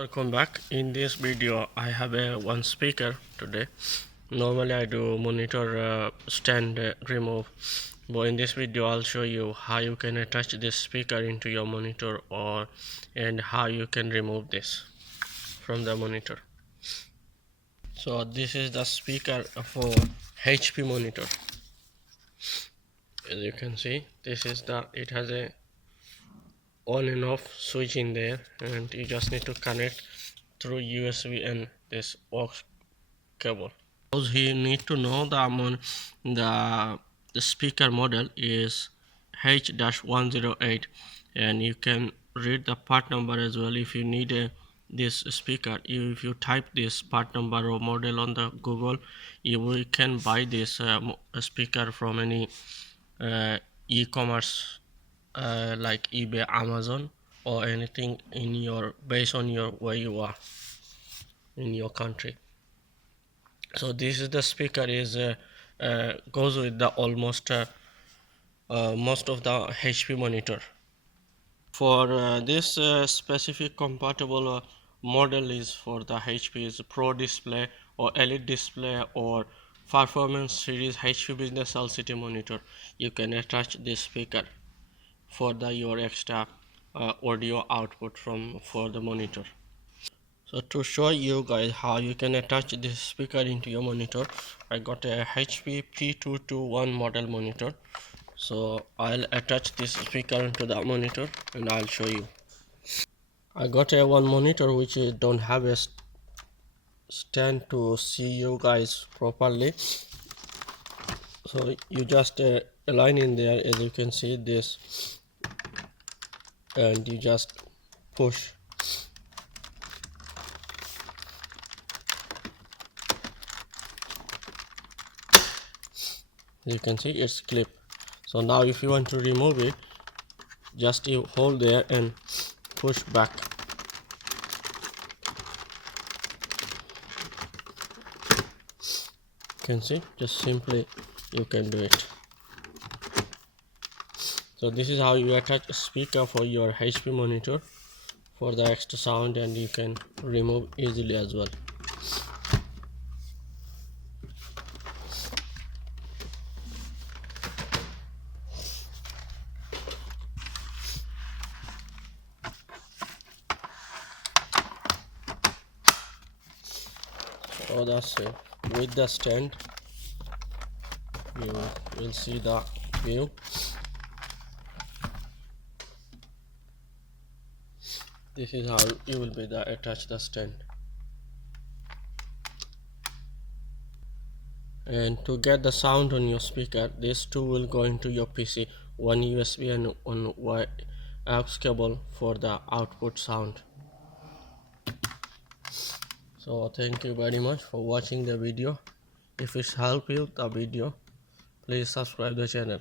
Welcome back. In this video I have one speaker today. Normally I do monitor stand remove, but in this video I'll show you how you can attach this speaker into your monitor and how you can remove this from the monitor. So this is the speaker for HP monitor. As you can see, it has a on and off switch in there, and you just need to connect through USB and this aux cable. You need to know the speaker model is H-108, and you can read the part number as well if you need this speaker. If you type this part number or model on the Google, you can buy this speaker from any e-commerce like eBay, Amazon, or anything in your based on your where you are in your country. So this is the speaker is goes with the almost most of the HP monitor. For this specific compatible model is for the HP's Pro Display or Elite Display or Performance Series HP Business LCD monitor. You can attach this speaker for your extra audio output for the monitor. So to show you guys how you can attach this speaker into your monitor, I got a HP P221 model monitor. So I'll attach this speaker into the monitor and I'll show you. I got a one monitor which don't have a stand to see you guys properly. So you just align in there, as you can see this, and you just push. You can see it's clip. So now if you want to remove it, just you hold there and push back. You can see, just simply you can do it. So this is how you attach a speaker for your HP monitor for the extra sound, and you can remove easily as well. So that's it. With the stand you will see the view. This is how you will be attach the stand. And to get the sound on your speaker, these two will go into your PC, one USB and one aux cable for the output sound. So thank you very much for watching the video. If it's helped you the video, please subscribe the channel.